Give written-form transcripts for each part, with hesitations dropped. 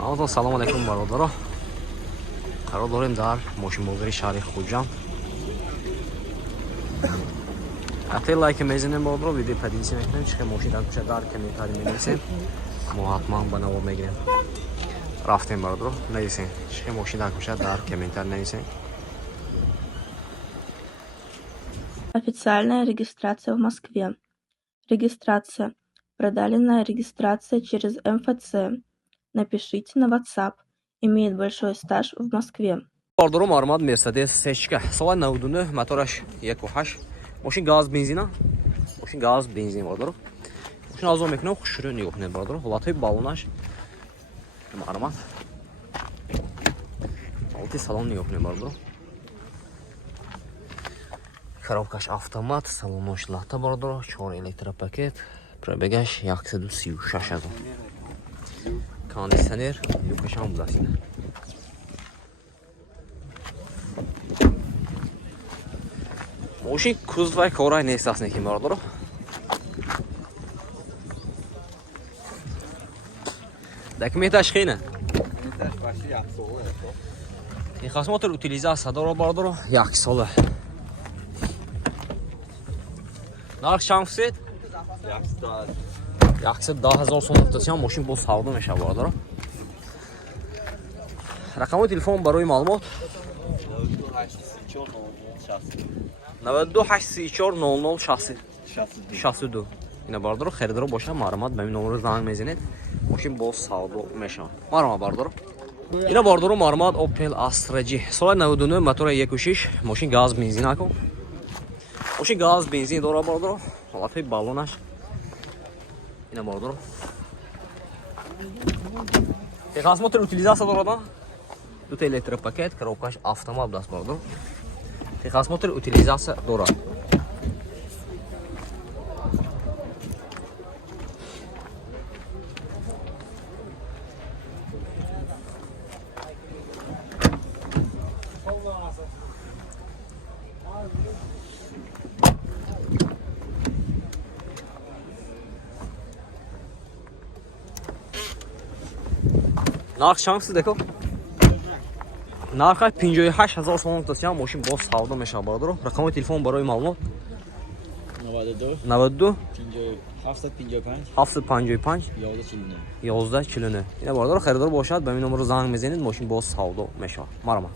Амазон салом алейкум бародаро. Қарор дорем дар мошинбозари шаҳри Хуҷанд. Ҳатте лайк мезанем бародаро, видео подписка мекунем, чихе мошин дар куша дар комментарий менависем. Мо ҳатман ба навоб мегирем. Рафтем бародаро, нависем. Чихе мошин дар куша дар комментарий нависем. Официальная регистрация в Москве. Регистрация. Продалинная регистрация через МФЦ. Напишите на WhatsApp. Имеет большой стаж в Москве. Бародаро Маҳмад Мерседес сечка. Соли 99, мотораш 1.8. Мошин газ бензина. Мошин газ бензин бародаро. Мошин азо мекунем, хушро нигоҳ кунед бародаро. Ҳолатҳои балонаш Маҳмад. Ҳолати салон нигоҳ кунед бародаро. Коробкаш автомат, салонош лата бародаро, 4 электропакет, пробегаш 136 000. Кондиционер, юкаш ҳам будасида. Мошин кузовай корай нест аст некин бародаро. Документаш хина. Документаш баши 1 сол аст. Техосмотр утилизация дора бародаро, 1 сол. Нарх чанд? 110,000 сом муттасиам мошин боз савдо мешава бародаро. Рақамои телефон барои маълумот 92 834 00 62. Ина бародаро херидоро боша Маҳмад ба ин номеро занг мезанед. Мошин боз савдо мешава. Маҳмад бародаро. Ина бародаро Маҳмад Opel Astra G. Соли 99, мотора 1.6, мошин газ бензин ако. Мошин газ бензин дора бародаро. Ҳолатҳои балонаш ина бародаро. Техосмотр утилизация дорад. Дута электропакет, коробкаш автомат даст бародаро. Техосмотр утилизация дорад. Нарх чанд деко? Нархаш 58,000 сом муттасиам мошин боз савдо мешава бародаро. Рақамои телефон барои маълумот 92 755 1149. Ина бародаро харидор бошад ба ин номеро занг мезанед, мошин боз савдо мешава. Маҳмад.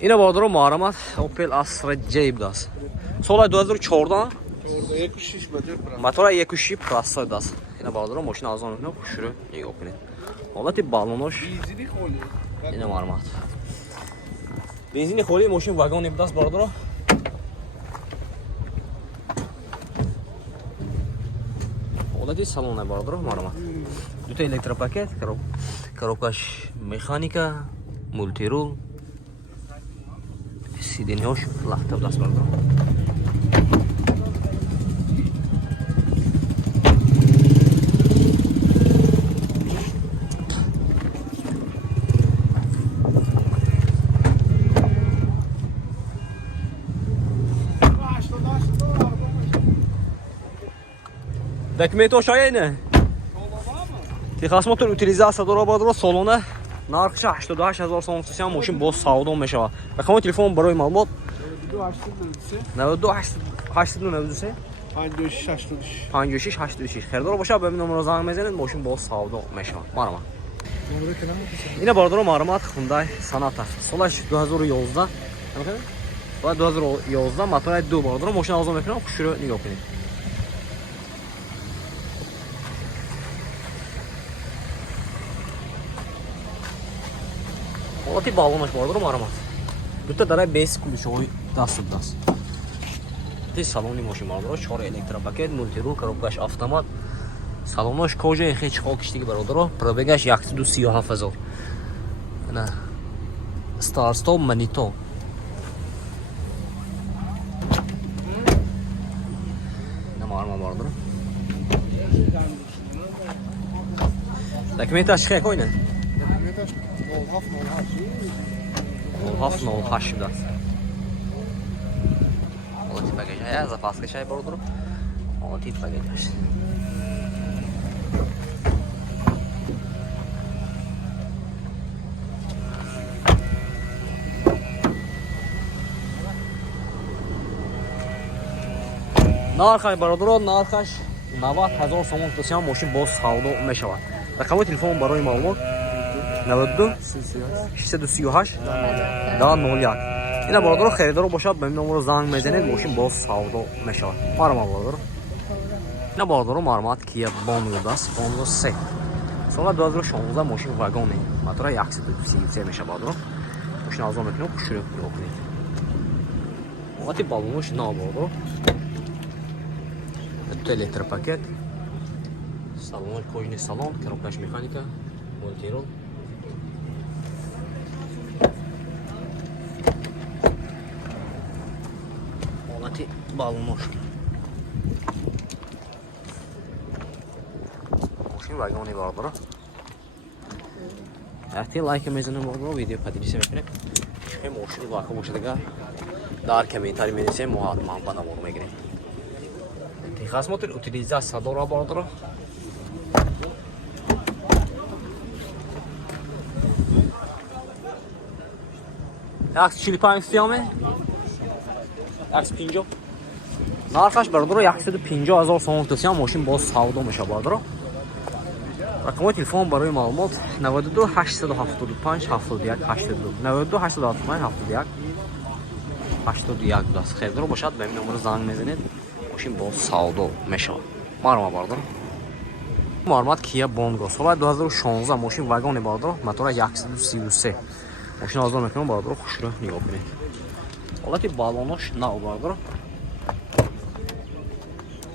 Ина бародаро Маҳмад Opel Astra J будааст. Соли 2014 мотора 1.6 простой даст. Ина бародаро мошин азон мекунем, хушро нигоҳ кунед. Ҳолати балонош ина Маҳмад. Бензини холӣ мошин вагони будаст бародаро. Ҳолати салоне бародаро Маҳмад. Дута электропакет, коробкаш механика, мультирул. Сиденьош лахта будаст бародаро. Документош айне. Техосмотр утилизация дора бародаро, салона нархаш 88,000 сом муттасиам мошин боз савдо мешава. Рақамои телефон барои маълумот 92 893 56 86. Херидор боша ба ин номеро занг мезанед, мошин боз савдо мешава. Маҳмад. Ина бародаро Маҳмад Hyundai Sonata. Солаш 2011. Соли 2011 мотора 2 бародаро, мошин азон мекунам, хушро нигоҳ кунед. Ҳолати балонаш бародаро Маҳмад. Дута дарай бес кулишои даст будаст. Ти салони мошин бародаро, 4 электропакет, мультирул, коробкаш автомат. Салонош кожаи хеч хокиштиги бародаро, пробегаш 137 000. Ана Старстоп Манито. Ина Маҳмад бародаро. Документаш хе койне? 0708 будаст. Ҳолати багажа, запаскашай бародаро. Ҳолати багажаш. нархаш бародарон, нархаш 90000 сомон гуфтасиям мошин боз савдо мешавад. Рақамои телефон барои маълумот 92 638 201. Ина бародаро херидоро бошад ба ин номеро занг мезанед, мошин боз савдо мешавад. Марама бародаро. Ина бародаро мармат Kia Bongo даст, Bongo 3. Соли 2016 мошин вагоне. Мотора 133 мешавад бародаро. Мошин арзон мекунем, хушрӯ нигоҳ кунед. Вақти баллонош нав бародаро. Это электропакет. Салон, кожаный салон, коробка механика, мультирол. Холати баллонош. Машин вагони бародаро. Вақти лайк мезанем бародаро, видео падириса мекунем. Чухе машини вақа бошадага дар комментарий менисем, мо ҳатман ба намор мегирем. Техосмотр утилизация дора бародаро. Якс 45 стояме. Якс 50. Нархаш бародаро 150000 сомон гуфтасиям мошин боз савдо мешавад бародаро. Рақамои телефон барои маълумот 92 875 71 82 92 875 71 81 будаст. Херидоро бошад ба ин номеро занг мезанед, мошин боз савдо мешавад. Марама бародаро. Мармат Kia Bongo. Соли 2016 мошин вагоне бародаро, мотора 133. Мошин арзон мекунем бародаро, хушрӯ нигоҳ кунед. Ҳолати баллонош нав бародаро.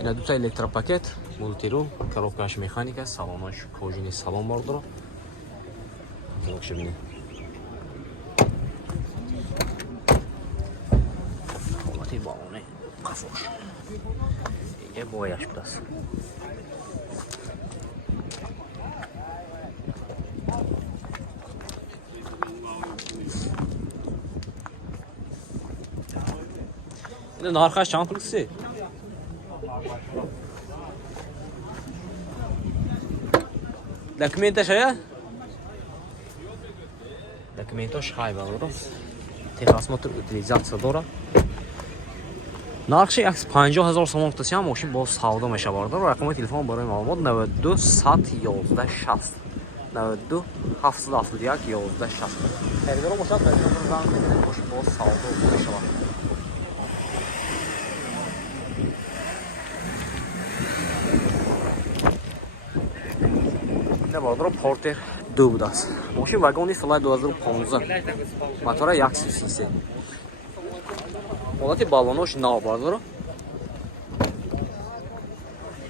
Ина дута электропакет, мультирул, коробкаш механика, салонош кожаный салон бародаро. Нақша бинед. Ҳолати баллоне қафош. Иге бояш будаст. Ина нархаш чанд пул гуфтӣ? Документаш ая? Документаш хай бародаро. Техосмотр утилизация дора. Нархши 50000 сомон гуфтасиям мошин боз савдо мешавад бародаро. Рақамои телефон барои маълумот 92 111 60 92 771 11 60. Херидоро бошад ба ин номеро занг мезанед, мошин боз савдо мешавад. Ина бародаро Porter 2 будаст. Мошин вагони соли 2015. Мотора 133. Ҳолати баллонош нав бародаро.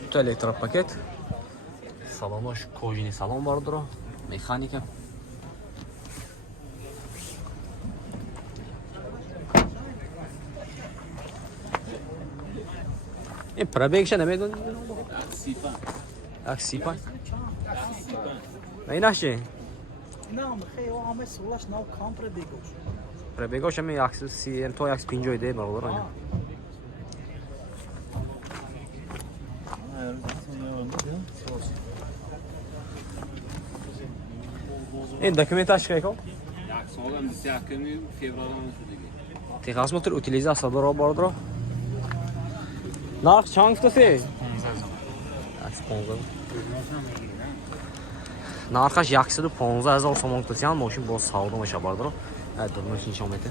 Дута электропакет. Салонош кожаный салон бародаро. Механика. Ин пробегша намедонӣ? Аксипа. Инаши? Não, mas eu amo esse lash não compra digos. Пробегоша ми 130 то 150 иде бародаро. Ин документаш кайко? Soğan bir siyahkemi fevral'dan sürdü. Техосмотр утилизация дора бародаро. Нарх чанд гуфтасӣ? 15. Нархаш 115000 сомон гуфтасиям мошин боз савдо мешавад бародаро. Дурмаш нишон мете.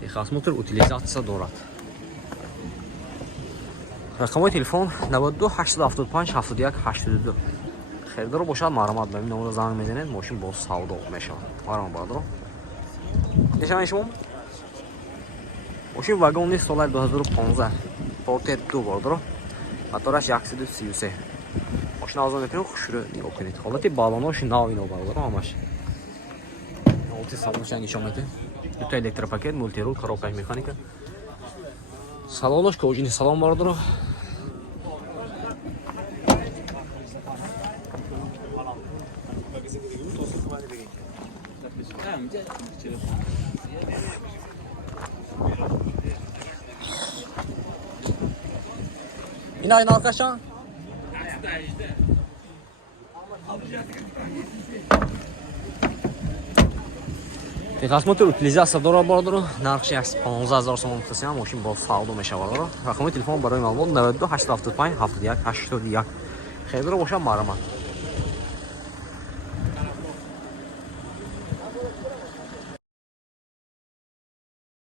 Техосмотр утилизация дорад. Рақамои телефон 92 875 71 82. Херидоро бошад марҳамат ба ин номеро занг мезанед, мошин боз савдо мешавад. Марҳамат бародаро. Нишони шумо? Мошин вагони соли 2015. Porter 2 бародаро. Мотораш 133. Мошин арзон мекунем, хушрӯ нигоҳ кунед. Ҳолати баллонош нав ино бародаро ҳамаш. Ҳолати салонаш нишон мете. Дута электропакет, мультирул, коробка механика. Салонош кожаный салон бародаро. İnayın arkadaşlar. Техосмотр утилизация дора бордоро. Нархи 15000 сом гуфтасиам мошин бо савдо мешавад. Рақами телефон барои маълумот 92 875 71 81. Хейдро бошам марамат.